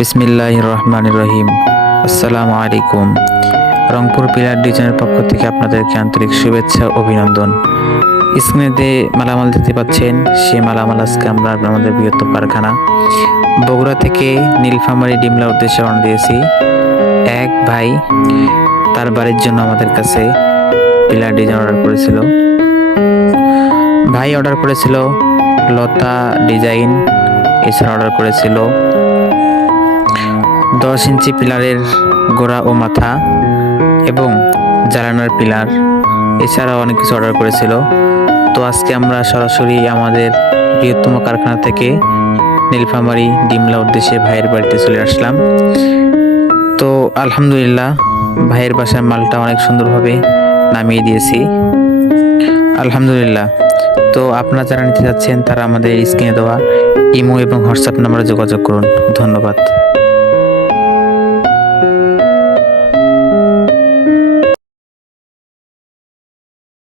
বিসমিল্লাহির রহমানির রহিম। আসসালামু আলাইকুম। রংপুর পিলার ডিজাইনের পক্ষ থেকে আপনাদেরকে আন্তরিক শুভেচ্ছা ও অভিনন্দন। স্ক্রিনে মালামাল দেখতে পাচ্ছেন, সে মালামাল আজকে আমরা আমাদের বৃহত্তম কারখানা বগুড়া থেকে নীলফামারী ডিমলা উদ্দেশ্যে রওনা দিয়েছি। এক ভাই তার বাড়ির জন্য আমাদের কাছে পিলার ডিজাইন অর্ডার করেছিল। ভাই অর্ডার করেছিল লতা ডিজাইন, এছাড়া অর্ডার করেছিল 10 ইঞ্চি পিলারের গোড়া ও মাথা এবং জানালার পিলার, এছাড়াও অনেক কিছু অর্ডার করেছিল। তো আজকে আমরা সরাসরি আমাদের বৃহত্তম কারখানা থেকে নীলফামারী ডিমলা উদ্দেশ্যে ভাইয়ের বাড়িতে চলে আসলাম। তো আলহামদুলিল্লাহ ভাইয়ের বাসার মালটা অনেক সুন্দরভাবে নামিয়ে দিয়েছি, আলহামদুলিল্লাহ। তো আপনারা যারা নিতে যাচ্ছেন তারা আমাদের স্ক্রিনে দেওয়া ইমো এবং হোয়াটসঅ্যাপ নাম্বারে যোগাযোগ করুন। ধন্যবাদ।